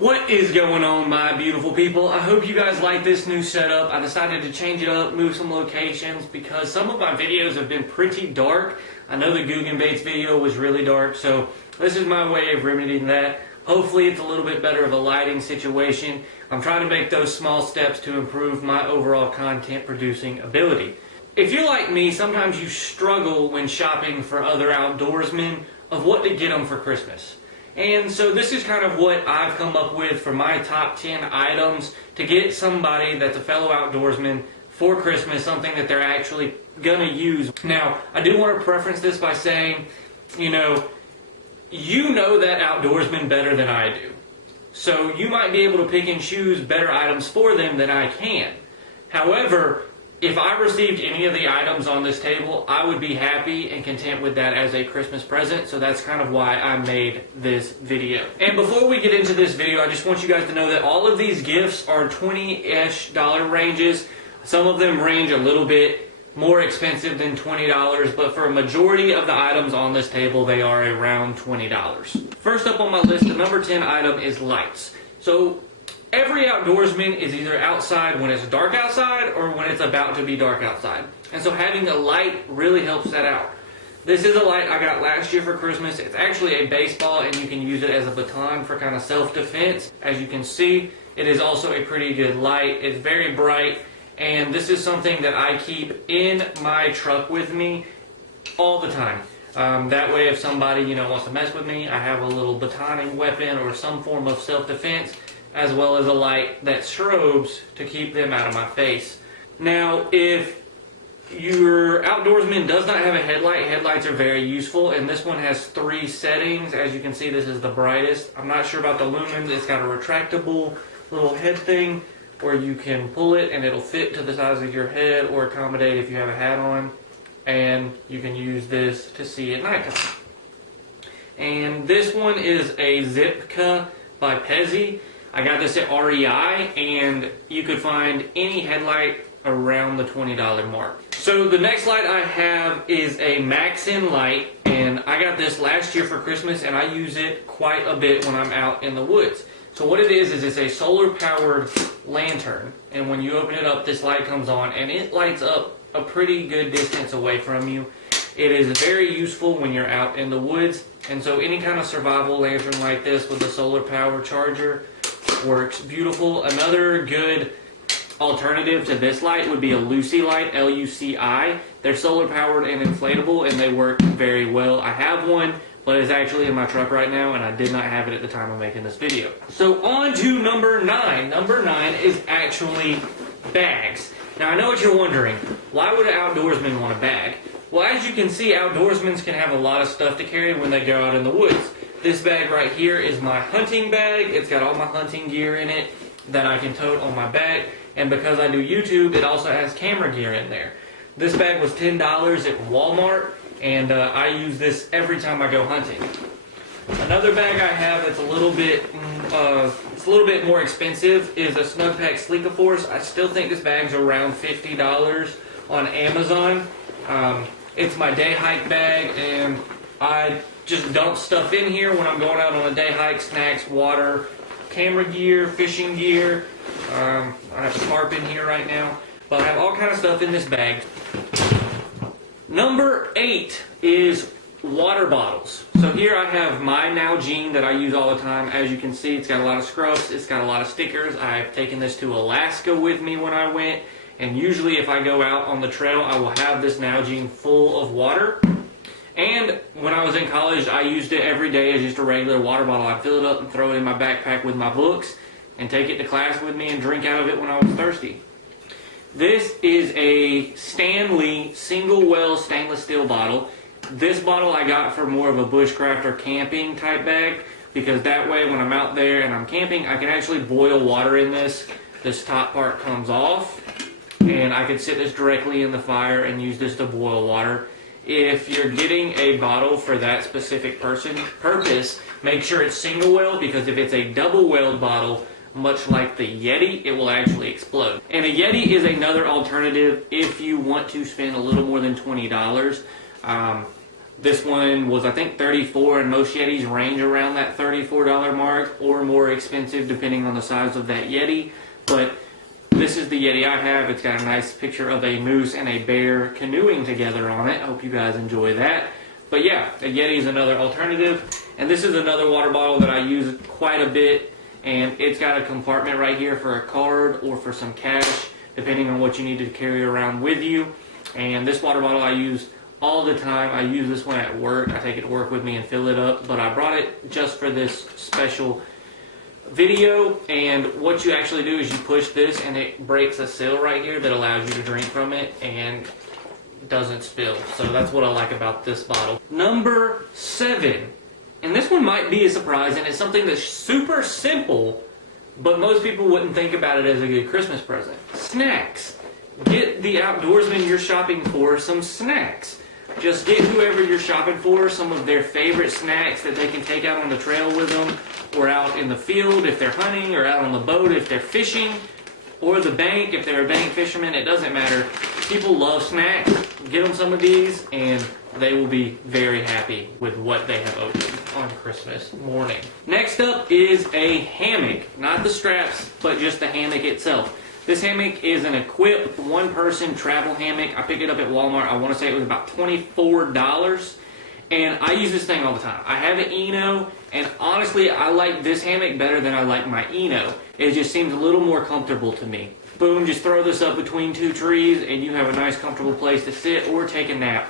What is going on, my beautiful people? I hope you guys like this new setup. I decided to change it up, move some locations, because some of my videos have been pretty dark. I know the Dugan baits video was really dark, so this is my way of remedying that. Hopefully it's a little bit better of a lighting situation. I'm trying to make those small steps to improve my overall content producing ability. If you're like me, sometimes you struggle when shopping for other outdoorsmen of what to get them for Christmas. And so this is kind of what I've come up with for my top 10 items to get somebody that's a fellow outdoorsman for Christmas, something that they're actually gonna use. Now, I do want to preference this by saying, you know that outdoorsmen better than I do. So you might be able to pick and choose better items for them than I can. However, if I received any of the items on this table, I would be happy and content with that as a Christmas present. So that's kind of why I made this video. And before we get into this video, I just want you guys to know that all of these gifts are $20-ish ranges. Some of them range a little bit more expensive than $20, but for a majority of the items on this table, they are around $20. First up on my list, the number 10 item is lights. So every outdoorsman is either outside when it's dark outside or when it's about to be dark outside. And so having a light really helps that out. This is a light I got last year for Christmas. It's actually a baseball and you can use it as a baton for kind of self-defense. As you can see, it is also a pretty good light. It's very bright, and this is something that I keep in my truck with me all the time. That way if somebody wants to mess with me, I have a little batoning weapon or some form of self-defense, as well as a light that strobes to keep them out of my face. Now, if your outdoorsman does not have a headlight, headlights are very useful, and this one has 3 settings. As you can see, this is the brightest. I'm not sure about the lumens. It's got a retractable little head thing where you can pull it and it'll fit to the size of your head or accommodate if you have a hat on, and you can use this to see at nighttime. And this one is a Zipka by Pezzi. I got this at REI, and you could find any headlight around the $20 mark. So the next light I have is a Maxin light, and I got this last year for Christmas, and I use it quite a bit when I'm out in the woods. So what it is it's a solar powered lantern, and when you open it up, this light comes on, and it lights up a pretty good distance away from you. It is very useful when you're out in the woods, and so any kind of survival lantern like this with a solar power charger works beautiful. Another good alternative to this light would be a Luci light, L-U-C-I. They're solar powered and inflatable, and they work very well. I have one, but it's actually in my truck right now, and I did not have it at the time of making this video. So on to number 9. Number 9 is actually bags. Now I know what you're wondering, why would an outdoorsman want a bag? Well, as you can see, outdoorsmen can have a lot of stuff to carry when they go out in the woods. This bag right here is my hunting bag. It's got all my hunting gear in it that I can tote on my back. And because I do YouTube, it also has camera gear in there. This bag was $10 at Walmart, and I use this every time I go hunting. Another bag I have that's a little bit more expensive is a Snugpack Sleekaforce. I still think this bag's around $50 on Amazon. It's my day hike bag, and I just dump stuff in here when I'm going out on a day hike: snacks, water, camera gear, fishing gear. I have a tarp in here right now, but I have all kind of stuff in this bag. Number 8 is water bottles. So here I have my Nalgene that I use all the time. As you can see, it's got a lot of scrubs, it's got a lot of stickers. I've taken this to Alaska with me when I went, and usually if I go out on the trail, I will have this Nalgene full of water. And when I was in college, I used it every day as just a regular water bottle. I'd fill it up and throw it in my backpack with my books and take it to class with me and drink out of it when I was thirsty. This is a Stanley single well stainless steel bottle. This bottle I got for more of a bushcraft or camping type bag, because that way when I'm out there and I'm camping, I can actually boil water in this. This top part comes off, and I can sit this directly in the fire and use this to boil water. If you're getting a bottle for that specific purpose, make sure it's single well, because if it's a double welled bottle, much like the Yeti, it will actually explode. And a Yeti is another alternative if you want to spend a little more than $20. This one was, I think, $34, and most Yetis range around that $34 mark or more expensive depending on the size of that Yeti. But this is the Yeti I have. It's got a nice picture of a moose and a bear canoeing together on it. I hope you guys enjoy that. But yeah, a Yeti is another alternative. And this is another water bottle that I use quite a bit. And it's got a compartment right here for a card or for some cash, depending on what you need to carry around with you. And this water bottle I use all the time. I use this one at work. I take it to work with me and fill it up, but I brought it just for this special video. And what you actually do is you push this and it breaks a seal right here that allows you to drink from it and doesn't spill. So that's what I like about this bottle. Number 7, and this one might be a surprise, and it's something that's super simple, but most people wouldn't think about it as a good Christmas present. Snacks. Get the outdoorsmen you're shopping for some snacks. Just get whoever you're shopping for some of their favorite snacks that they can take out on the trail with them, or out in the field if they're hunting, or out on the boat if they're fishing, or the bank if they're a bank fisherman. It doesn't matter. People love snacks. Get them some of these and they will be very happy with what they have opened on Christmas morning. Next up is a hammock. Not the straps, but just the hammock itself. This hammock is an equipped one-person travel hammock. I picked it up at Walmart. I want to say it was about $24. And I use this thing all the time. I have an Eno, and honestly, I like this hammock better than I like my Eno. It just seems a little more comfortable to me. Boom, just throw this up between 2 trees, and you have a nice, comfortable place to sit or take a nap.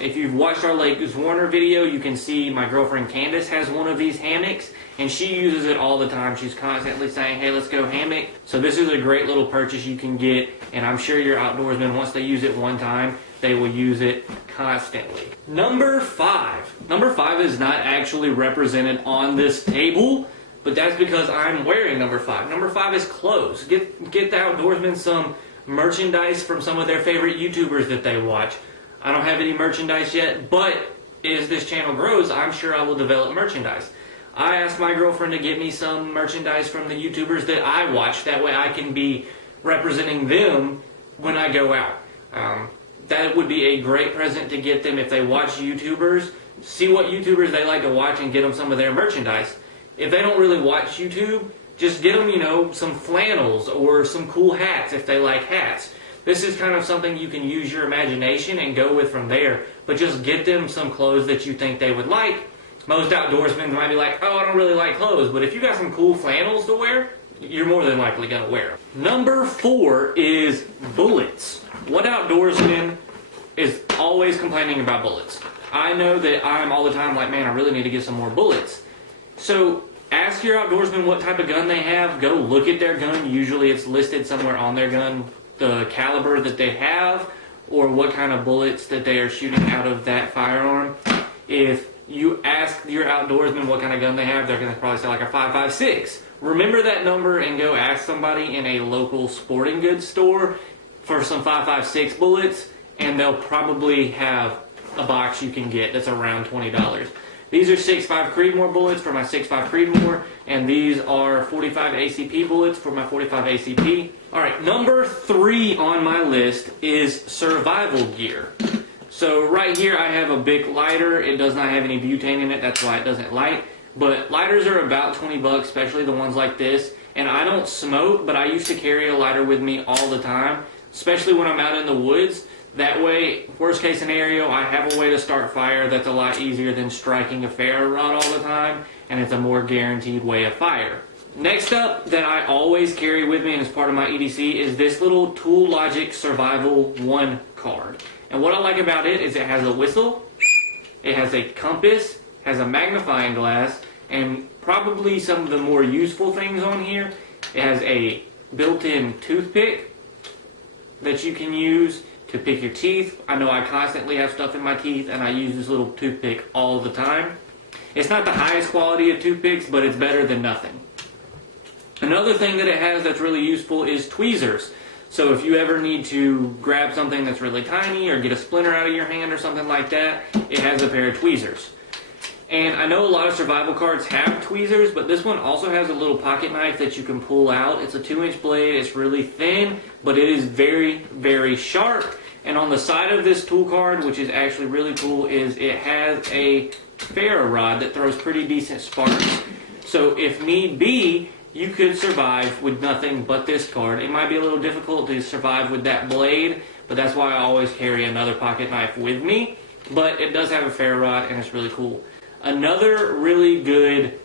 If you've watched our Lake Warner video, you can see my girlfriend Candace has one of these hammocks, and she uses it all the time. She's constantly saying, hey, let's go hammock. So this is a great little purchase you can get, and I'm sure your outdoorsmen, once they use it one time, they will use it constantly. Number 5. Number 5 is not actually represented on this table, but that's because I'm wearing number 5. Number 5 is clothes. Get the outdoorsmen some merchandise from some of their favorite YouTubers that they watch. I don't have any merchandise yet, but as this channel grows, I'm sure I will develop merchandise. I asked my girlfriend to get me some merchandise from the YouTubers that I watch. That way I can be representing them when I go out. That would be a great present to get them if they watch YouTubers. See what YouTubers they like to watch and get them some of their merchandise. If they don't really watch YouTube, just get them, you know, some flannels or some cool hats if they like hats. This is kind of something you can use your imagination and go with from there. But just get them some clothes that you think they would like. Most outdoorsmen might be like, oh, I don't really like clothes. But if you got some cool flannels to wear, you're more than likely going to wear them. Number 4 is bullets. What outdoorsman is always complaining about bullets? I know that I'm all the time like, man, I really need to get some more bullets. So ask your outdoorsman what type of gun they have. Go look at their gun. Usually it's listed somewhere on their gun, the caliber that they have, or what kind of bullets that they are shooting out of that firearm. If you ask your outdoorsman what kind of gun they have, they're going to probably say like a 5.56. Remember that number and go ask somebody in a local sporting goods store for some 5.56 bullets, and they'll probably have a box you can get that's around $20. These are 6.5 Creedmoor bullets for my 6.5 Creedmoor, and these are 45 ACP bullets for my 45 ACP. Alright, number 3 on my list is survival gear. So right here I have a Bic lighter. It does not have any butane in it, that's why it doesn't light. But lighters are about 20 bucks, especially the ones like this. And I don't smoke, but I used to carry a lighter with me all the time, especially when I'm out in the woods. That way, worst case scenario, I have a way to start fire that's a lot easier than striking a ferro rod all the time, and it's a more guaranteed way of fire. Next up, that I always carry with me and is part of my EDC, is this little Tool Logic Survival 1 card. And what I like about it is it has a whistle, it has a compass, has a magnifying glass, and probably some of the more useful things on here, it has a built-in toothpick that you can use to pick your teeth. I know I constantly have stuff in my teeth, and I use this little toothpick all the time. It's not the highest quality of toothpicks, but it's better than nothing. Another thing that it has that's really useful is tweezers. So if you ever need to grab something that's really tiny or get a splinter out of your hand or something like that, it has a pair of tweezers. And I know a lot of survival cards have tweezers, but this one also has a little pocket knife that you can pull out. It's a 2-inch blade, it's really thin, but it is very, very sharp, And on the side of this tool card, which is actually really cool, is it has a ferro rod that throws pretty decent sparks. So if need be, you could survive with nothing but this card. It might be a little difficult to survive with that blade, but that's why I always carry another pocket knife with me. But it does have a ferro rod, and it's really cool. Another really good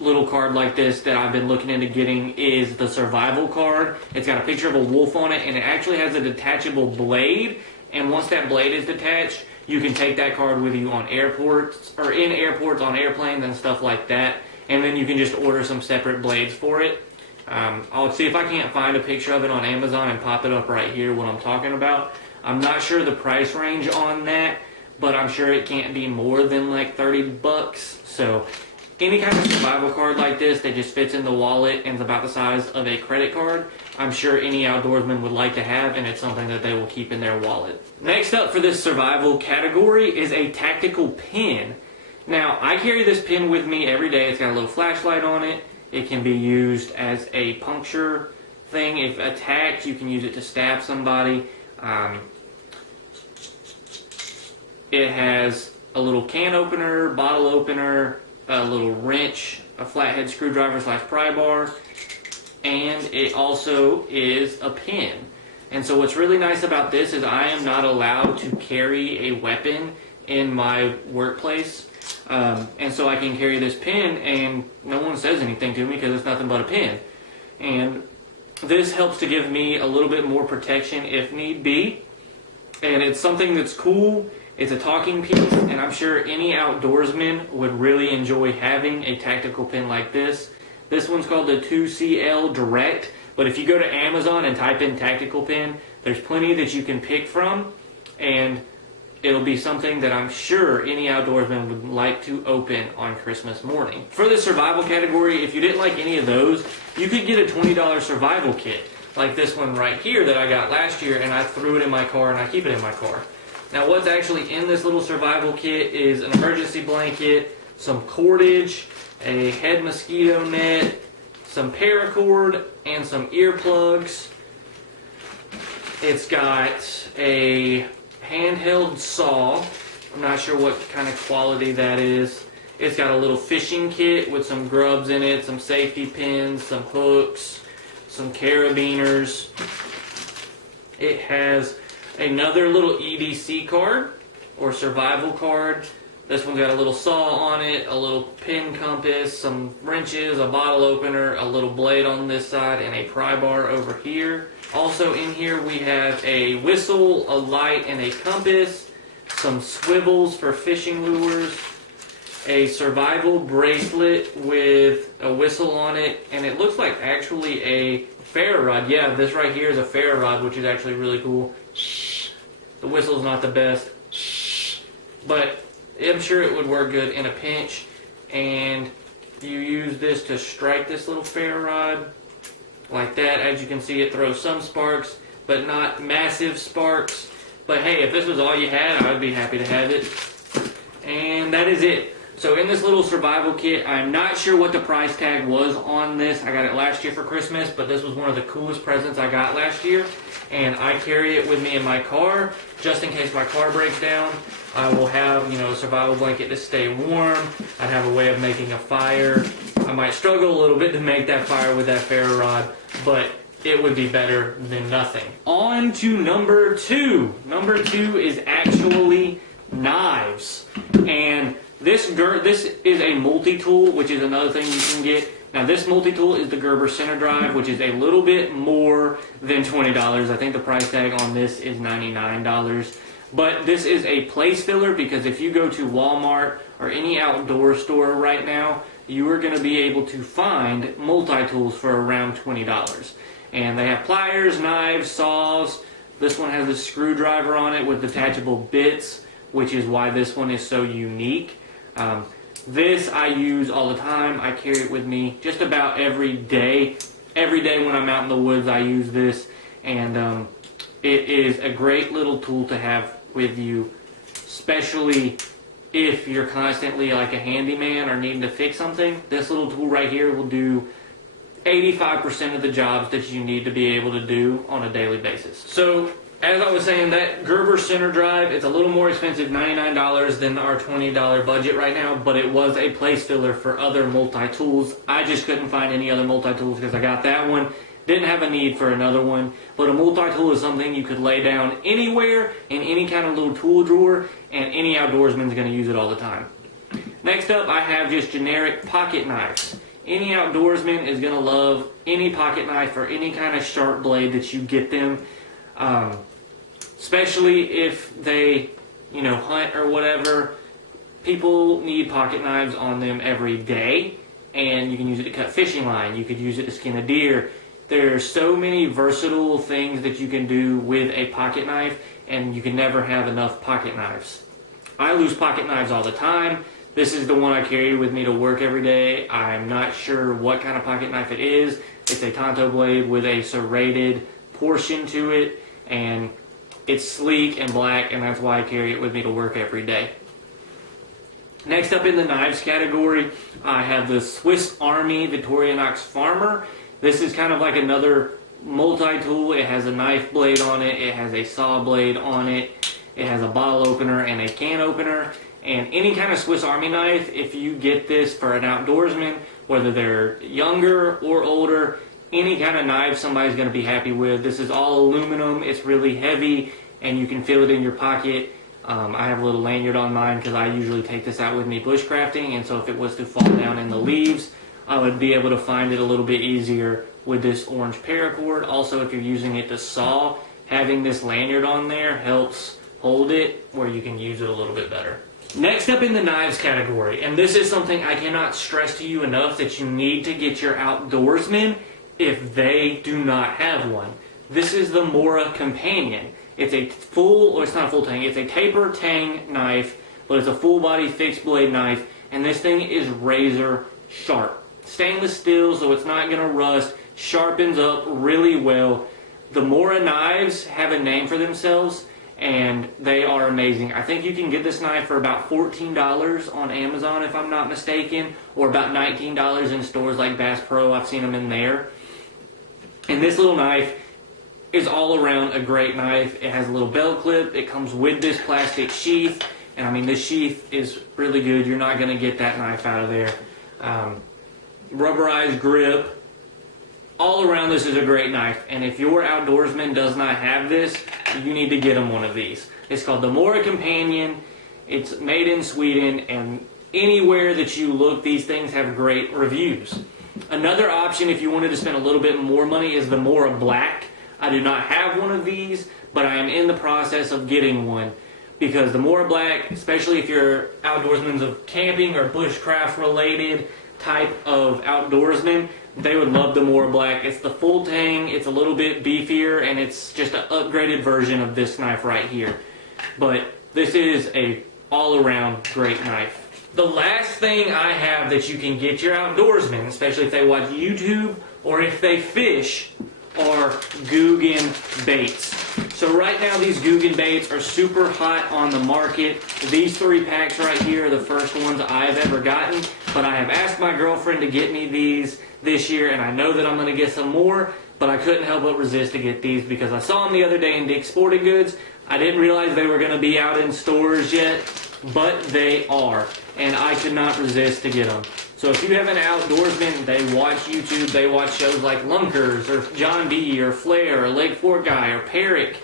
little card like this that I've been looking into getting is the survival card. It's got a picture of a wolf on it, and it actually has a detachable blade. And once that blade is detached, you can take that card with you on airports, or in airports, on airplanes, and stuff like that. And then you can just order some separate blades for it. I'll see if I can't find a picture of it on Amazon and pop it up right here, what I'm talking about. I'm not sure the price range on that, but I'm sure it can't be more than like 30 bucks. So any kind of survival card like this that just fits in the wallet and is about the size of a credit card, I'm sure any outdoorsman would like to have, and it's something that they will keep in their wallet. Next up for this survival category is a tactical pin. Now, I carry this pin with me every day. It's got a little flashlight on it. It can be used as a puncture thing. If attacked, you can use it to stab somebody. It has a little can opener, bottle opener, a little wrench, a flathead screwdriver / pry bar, and it also is a pin. And so what's really nice about this is I am not allowed to carry a weapon in my workplace. And so I can carry this pin and no one says anything to me because it's nothing but a pin. And this helps to give me a little bit more protection if need be. And it's something that's cool. It's a talking piece, and I'm sure any outdoorsman would really enjoy having a tactical pin like this. This one's called the 2CL Direct, but if you go to Amazon and type in tactical pin, there's plenty that you can pick from, and it'll be something that I'm sure any outdoorsman would like to open on Christmas morning. For the survival category, if you didn't like any of those, you could get a $20 survival kit, like this one right here that I got last year, and I threw it in my car and I keep it in my car. Now what's actually in this little survival kit is an emergency blanket, some cordage, a head mosquito net, some paracord, and some earplugs. It's got a handheld saw. I'm not sure what kind of quality that is. It's got a little fishing kit with some grubs in it, some safety pins, some hooks, some carabiners. It has another little EDC card or survival card. This one's got a little saw on it, a little pin compass, some wrenches, a bottle opener, a little blade on this side, and a pry bar over here. Also in here we have a whistle, a light, and a compass, some swivels for fishing lures, a survival bracelet with a whistle on it, and it looks like actually a ferro rod. Yeah, this right here is a ferro rod, which is actually really cool. The whistle's not the best, but I'm sure it would work good in a pinch. And you use this to strike this little ferro rod like that. As you can see, it throws some sparks, but not massive sparks. But hey, if this was all you had, I would be happy to have it. And that is it. So in this little survival kit, I'm not sure what the price tag was on this. I got it last year for Christmas, but this was one of the coolest presents I got last year. And I carry it with me in my car, just in case my car breaks down. I will have, a survival blanket to stay warm. I'd have a way of making a fire. I might struggle a little bit to make that fire with that ferro rod, but it would be better than nothing. On to number 2. Number 2 is actually knives. And this is a multi-tool, which is another thing you can get. Now this multi-tool is the Gerber Center Drive, which is a little bit more than $20. I think the price tag on this is $99. But this is a place filler, because if you go to Walmart or any outdoor store right now, you are going to be able to find multi-tools for around $20. And they have pliers, knives, saws. This one has a screwdriver on it with detachable bits, which is why this one is so unique. This I use all the time. I carry it with me just about every day. Every day when I'm out in the woods, I use this. And it is a great little tool to have with you, especially if you're constantly like a handyman or needing to fix something. This little tool right here will do 85% of the jobs that you need to be able to do on a daily basis. So as I was saying, that Gerber center drive, it's a little more expensive, $99 than our $20 budget right now, but it was a place filler for other multi-tools. I just couldn't find any other multi-tools because I got that one. Didn't have a need for another one, but a multi-tool is something you could lay down anywhere in any kind of little tool drawer, and any outdoorsman is going to use it all the time. Next up, I have just generic pocket knives. Any outdoorsman is going to love any pocket knife or any kind of sharp blade that you get them. Especially if they, hunt or whatever. People need pocket knives on them every day, and you can use it to cut fishing line. You could use it to skin a deer. There's so many versatile things that you can do with a pocket knife, and you can never have enough pocket knives. I lose pocket knives all the time. This is the one I carry with me to work every day. I'm not sure what kind of pocket knife it is. It's a Tonto blade with a serrated portion to it, and it's sleek and black, and that's why I carry it with me to work every day. Next up in the knives category, I have the Swiss Army Victorinox Farmer. This is kind of like another multi-tool. It has a knife blade on it, it has a saw blade on it, it has a bottle opener and a can opener. And any kind of Swiss Army knife, if you get this for an outdoorsman, whether they're younger or older, any kind of knife somebody's going to be happy with. This is all aluminum, it's really heavy, and you can feel it in your pocket. I have a little lanyard on mine because I usually take this out with me bushcrafting, and so if it was to fall down in the leaves, I would be able to find it a little bit easier with this orange paracord. Also, if you're using it to saw, having this lanyard on there helps hold it where you can use it a little bit better. Next up in the knives category, and this is something I cannot stress to you enough that you need to get your outdoorsmen if they do not have one. This is the Mora Companion. It's a it's not a full tang, it's a taper tang knife, but it's a full body fixed blade knife, and this thing is razor sharp. Stainless steel, so it's not going to rust, sharpens up really well. The Mora knives have a name for themselves, and they are amazing. I think you can get this knife for about $14 on Amazon, if I'm not mistaken, or about $19 in stores like Bass Pro. I've seen them in there. And this little knife is all around a great knife. It has a little belt clip. It comes with this plastic sheath, and I mean, this sheath is really good. You're not going to get that knife out of there. Rubberized grip. All around, this is a great knife, and if your outdoorsman does not have this, you need to get him one of these. It's called the Mora Companion. It's made in Sweden, and anywhere that you look, these things have great reviews. Another option, if you wanted to spend a little bit more money, is the Mora Black. I do not have one of these, but I am in the process of getting one, because the Mora Black, especially if you're outdoorsmen of camping or bushcraft related type of outdoorsman, they would love the Mora Black. It's the full tang, it's a little bit beefier, and it's just an upgraded version of this knife right here. But this is a all-around great knife. The last thing I have that you can get your outdoorsmen, especially if they watch YouTube or if they fish, are Dugan baits. So right now these Dugan baits are super hot on the market. These 3 packs right here are the first ones I've ever gotten, but I have asked my girlfriend to get me these this year, and I know that I'm going to get some more, but I couldn't help but resist to get these because I saw them the other day in Dick's Sporting Goods. I didn't realize they were going to be out in stores yet, but they are, and I could not resist to get them. So if you have an outdoorsman, they watch YouTube, they watch shows like Lunkers or John D or Flair or Lake Fork Guy or Perrick,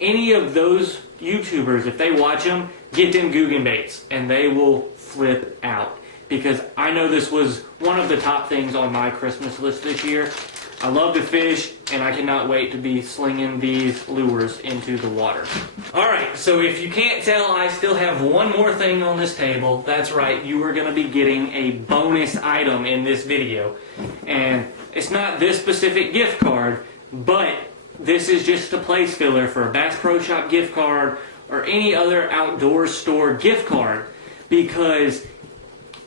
any of those YouTubers, if they watch them, get them Dugan baits and they will flip out. Because I know this was one of the top things on my Christmas list this year. I love to fish, and I cannot wait to be slinging these lures into the water. Alright, so if you can't tell, I still have one more thing on this table. That's right, you are going to be getting a bonus item in this video. And it's not this specific gift card, but this is just a place filler for a Bass Pro Shop gift card or any other outdoor store gift card. Because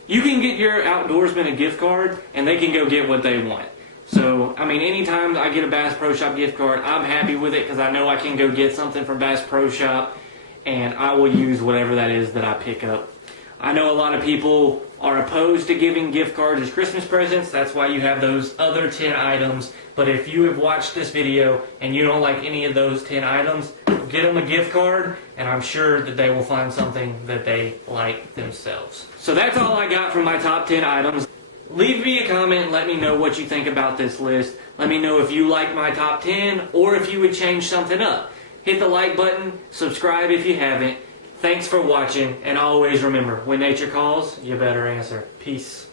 you can get your outdoorsman a gift card, and they can go get what they want. So, I mean, anytime I get a Bass Pro Shop gift card, I'm happy with it because I know I can go get something from Bass Pro Shop, and I will use whatever that is that I pick up. I know a lot of people are opposed to giving gift cards as Christmas presents. That's why you have those other 10 items. But if you have watched this video and you don't like any of those 10 items, get them a gift card, and I'm sure that they will find something that they like themselves. So that's all I got from my top 10 items. Leave me a comment and let me know what you think about this list. Let me know if you like my top 10 or if you would change something up. Hit the like button, subscribe if you haven't. Thanks for watching, and always remember, when nature calls, you better answer. Peace.